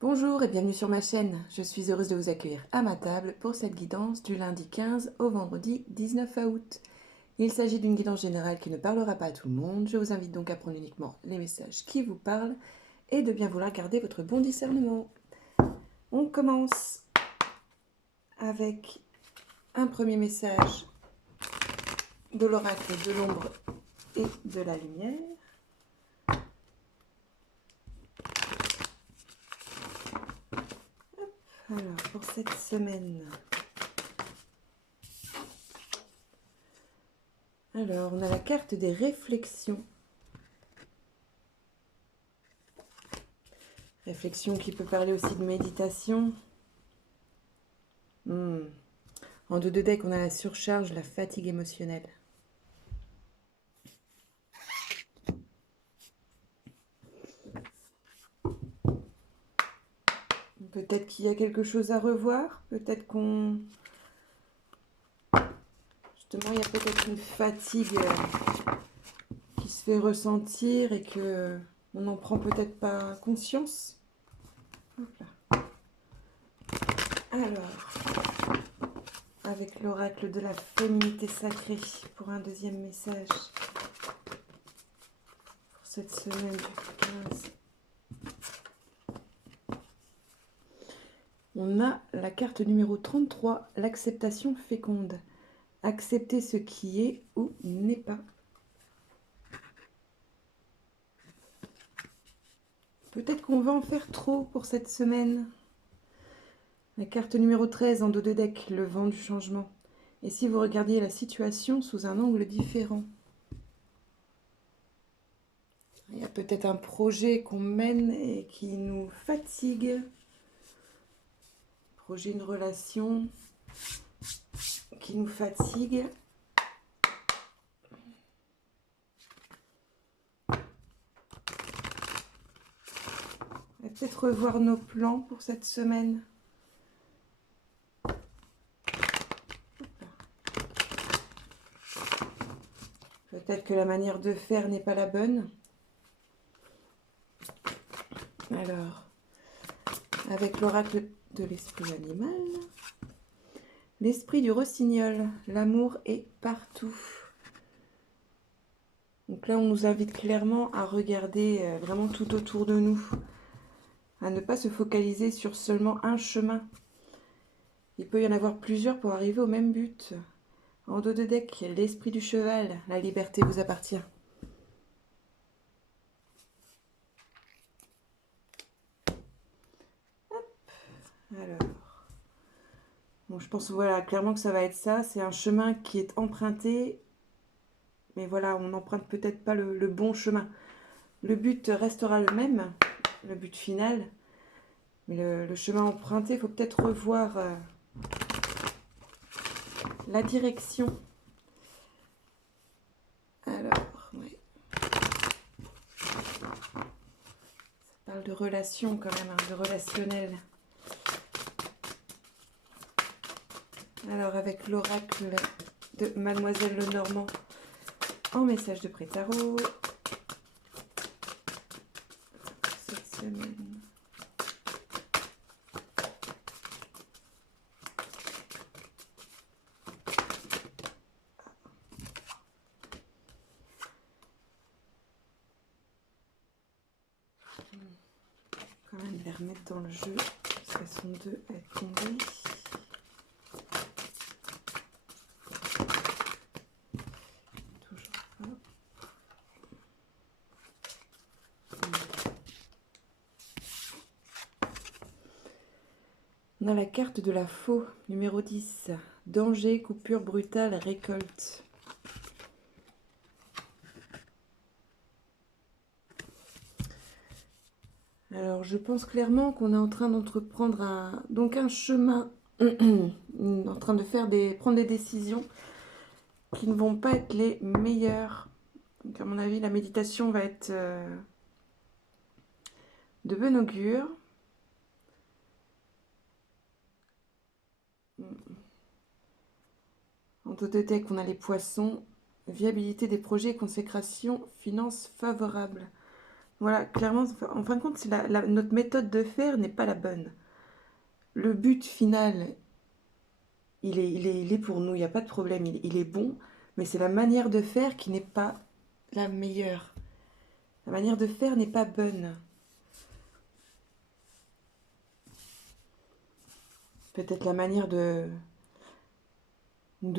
Bonjour et bienvenue sur ma chaîne. Je suis heureuse de vous accueillir à ma table pour cette guidance du lundi 15 au vendredi 19 août. Il s'agit d'une guidance générale qui ne parlera pas à tout le monde. Je vous invite donc à prendre uniquement les messages qui vous parlent et de bien vouloir garder votre bon discernement. On commence avec un premier message de l'oracle de l'ombre et de la lumière. Alors, pour cette semaine... Alors, on a la carte des réflexions. Réflexion qui peut parler aussi de méditation. En dos de deck, on a la surcharge, la fatigue émotionnelle. Peut-être qu'il y a quelque chose à revoir. Peut-être qu'on... Justement, il y a peut-être une fatigue qui se fait ressentir et que on n'en prend peut-être pas conscience. Hop là. Alors, avec l'oracle de la féminité sacrée pour un deuxième message pour cette semaine du 15. On a la carte numéro 33, l'acceptation féconde. Accepter ce qui est ou n'est pas. Peut-être qu'on va en faire trop pour cette semaine. La carte numéro 13 en dos de deck, le vent du changement. Et si vous regardiez la situation sous un angle différent? Il y a peut-être un projet qu'on mène et qui nous fatigue. Projet, une relation qui nous fatigue. On va peut-être revoir nos plans pour cette semaine. Peut-être que la manière de faire n'est pas la bonne. Alors, avec l'oracle de l'esprit animal, l'esprit du rossignol, l'amour est partout. Donc là, on nous invite clairement à regarder vraiment tout autour de nous, à ne pas se focaliser sur seulement un chemin. Il peut y en avoir plusieurs pour arriver au même but. En dos de deck, l'esprit du cheval, la liberté vous appartient. Hop. Alors, bon, je pense voilà, clairement que ça va être ça. C'est un chemin qui est emprunté, mais voilà, on n'emprunte peut-être pas le bon chemin. Le but restera le même, le but final, mais le chemin emprunté, il faut peut-être revoir la direction. Alors, ouais. Ça parle de relation quand même, hein, de relationnel. Alors, avec l'oracle de Mademoiselle Lenormand en message de pré-tarot. Cette semaine. Quand même les remettre dans le jeu, parce qu'elles sont deux à être tombées. Toujours pas. On a la carte de la faux, numéro 10. Danger, coupure brutale, récolte. Alors, je pense clairement qu'on est en train d'entreprendre un chemin, en train de prendre des décisions qui ne vont pas être les meilleures. Donc, à mon avis, la méditation va être de bon augure. En dos de deck, on a les poissons, viabilité des projets, consécration, finances favorables. Voilà, clairement, en fin de compte, notre méthode de faire n'est pas la bonne. Le but final, il est pour nous, il n'y a pas de problème, il est bon, mais c'est la manière de faire qui n'est pas la meilleure. La manière de faire n'est pas bonne. Peut-être la manière de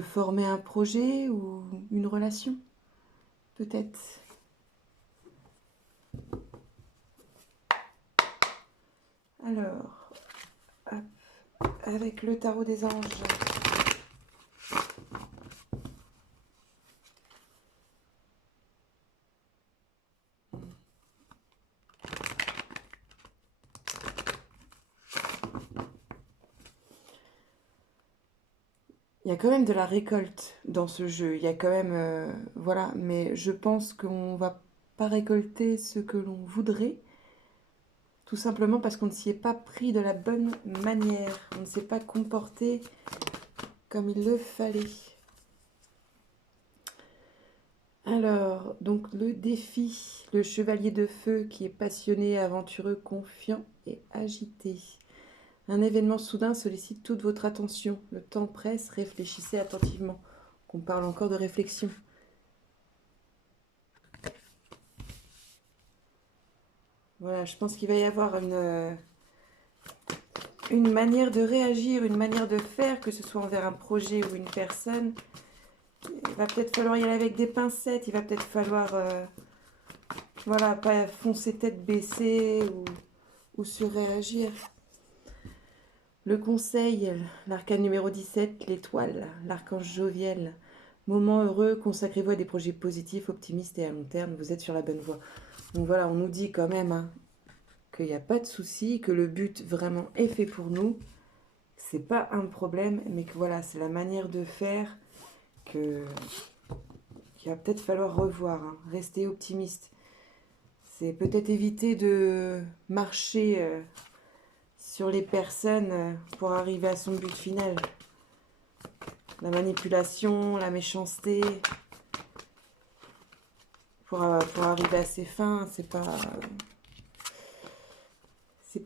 former un projet ou une relation. Peut-être. Alors, hop, avec le tarot des anges. Il y a quand même de la récolte dans ce jeu. Il y a quand même... voilà, mais je pense qu'on va pas récolter ce que l'on voudrait. Tout simplement parce qu'on ne s'y est pas pris de la bonne manière. On ne s'est pas comporté comme il le fallait. Alors, donc le défi, le chevalier de feu qui est passionné, aventureux, confiant et agité. Un événement soudain sollicite toute votre attention. Le temps presse, réfléchissez attentivement. On parle encore de réflexion. Voilà, je pense qu'il va y avoir une manière de réagir, une manière de faire, que ce soit envers un projet ou une personne. Il va peut-être falloir y aller avec des pincettes, il va peut-être falloir, voilà, pas foncer tête baissée ou surréagir. Le conseil, l'arcane numéro 17, l'étoile, l'archange Joviel. Moment heureux, consacrez-vous à des projets positifs, optimistes et à long terme, vous êtes sur la bonne voie. Donc voilà, on nous dit quand même hein, qu'il n'y a pas de souci, que le but vraiment est fait pour nous. C'est pas un problème, mais que voilà, c'est la manière de faire qu'il va peut-être falloir revoir. Hein. Rester optimiste. C'est peut-être éviter de marcher sur les personnes pour arriver à son but final. La manipulation, la méchanceté, pour arriver à ses fins, c'est pas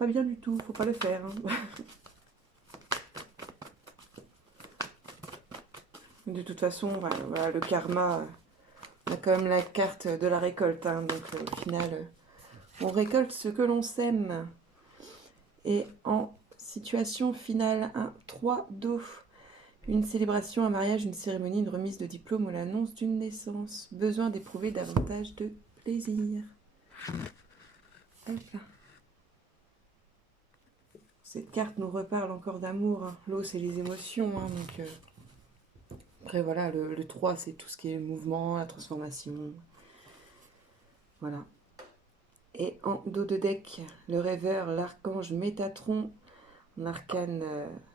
bien du tout, faut pas le faire. Hein. De toute façon, voilà, le karma, on a quand même la carte de la récolte, hein, donc au final, on récolte ce que l'on sème. Et en situation finale, un 3 d'eau. Une célébration, un mariage, une cérémonie, une remise de diplôme ou l'annonce d'une naissance. Besoin d'éprouver davantage de plaisir. Hop là. Cette carte nous reparle encore d'amour. Hein. L'eau, c'est les émotions. Hein, donc, après, voilà, le 3, c'est tout ce qui est le mouvement, la transformation. Voilà. Et en dos de deck, le rêveur, l'archange Métatron, un arcane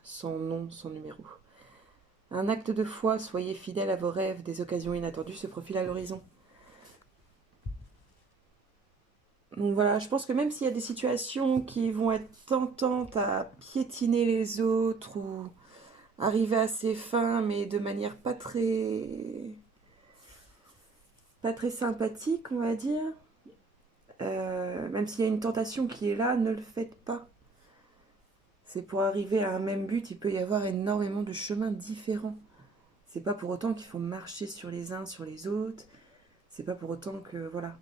sans nom, sans numéro. Un acte de foi, soyez fidèle à vos rêves, des occasions inattendues se profilent à l'horizon. Donc voilà, je pense que même s'il y a des situations qui vont être tentantes à piétiner les autres ou arriver à ses fins, mais de manière pas très sympathique, on va dire, même s'il y a une tentation qui est là, ne le faites pas. C'est pour arriver à un même but, il peut y avoir énormément de chemins différents. C'est pas pour autant qu'il faut marcher sur les uns, sur les autres. C'est pas pour autant que, voilà.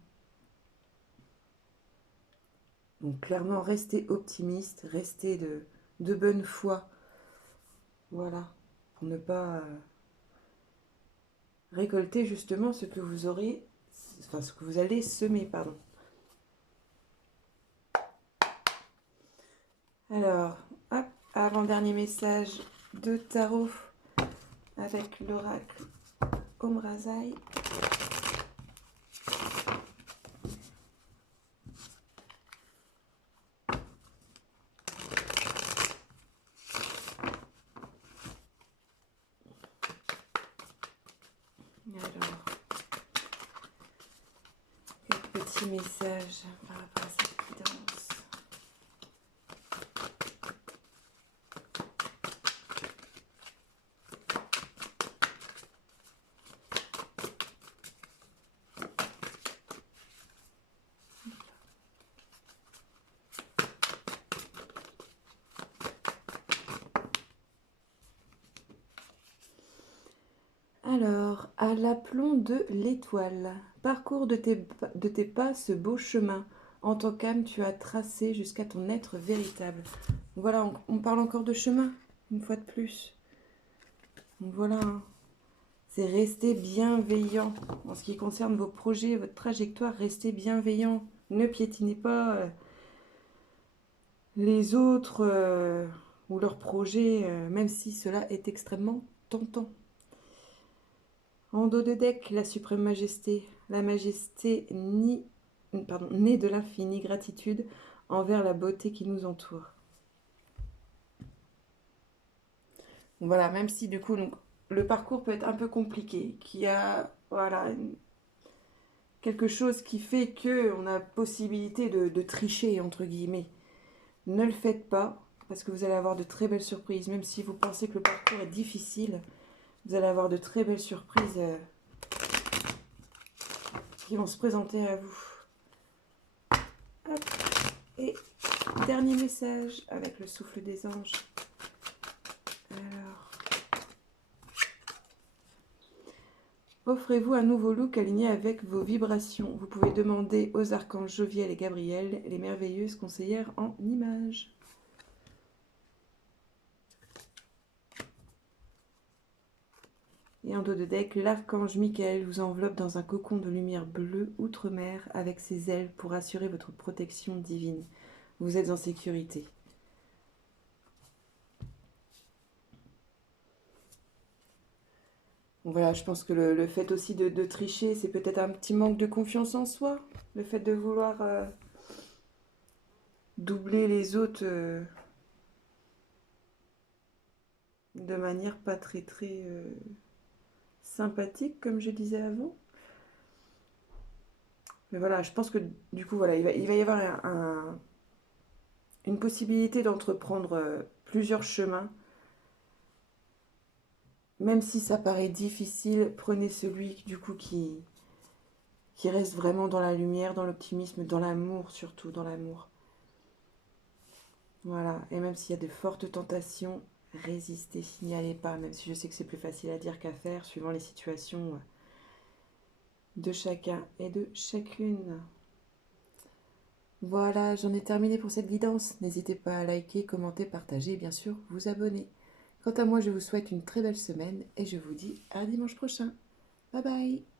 Donc clairement, restez optimiste, restez de bonne foi. Voilà. Pour ne pas récolter justement ce que vous aurez, enfin ce que vous allez semer, pardon. Alors, hop, avant-dernier message de tarot avec l'oracle Omrazai. Alors, quelques petits messages par rapport à cette guidance. Alors, à l'aplomb de l'étoile, parcours de tes pas ce beau chemin. En tant qu'âme, tu as tracé jusqu'à ton être véritable. Voilà, on parle encore de chemin, une fois de plus. Donc voilà, hein. C'est rester bienveillant. En ce qui concerne vos projets, votre trajectoire, restez bienveillant. Ne piétinez pas les autres ou leurs projets, même si cela est extrêmement tentant. En dos de deck, la suprême majesté. La majesté née de l'infinie gratitude envers la beauté qui nous entoure. Voilà, même si du coup, donc, le parcours peut être un peu compliqué, qu'il y a voilà, quelque chose qui fait qu'on a possibilité de tricher, entre guillemets. Ne le faites pas, parce que vous allez avoir de très belles surprises. Même si vous pensez que le parcours est difficile, vous allez avoir de très belles surprises qui vont se présenter à vous. Hop. Et dernier message avec le souffle des anges. Alors, offrez-vous un nouveau look aligné avec vos vibrations. Vous pouvez demander aux archanges Joviel et Gabriel, les merveilleuses conseillères en images. Et en dos de deck, l'archange Michael vous enveloppe dans un cocon de lumière bleue outre-mer avec ses ailes pour assurer votre protection divine. Vous êtes en sécurité. Voilà, je pense que le fait aussi de tricher, c'est peut-être un petit manque de confiance en soi. Le fait de vouloir doubler les autres de manière pas très sympathique, comme je disais avant. Mais voilà, je pense que du coup, voilà, il va y avoir une possibilité d'entreprendre plusieurs chemins. Même si ça paraît difficile, prenez celui du coup qui reste vraiment dans la lumière, dans l'optimisme, dans l'amour surtout, dans l'amour. Voilà, et même s'il y a de fortes tentations, résistez, n'y allez pas, même si je sais que c'est plus facile à dire qu'à faire, suivant les situations de chacun et de chacune. Voilà, j'en ai terminé pour cette guidance. N'hésitez pas à liker, commenter, partager et bien sûr vous abonner. Quant à moi, je vous souhaite une très belle semaine et je vous dis à dimanche prochain. Bye bye!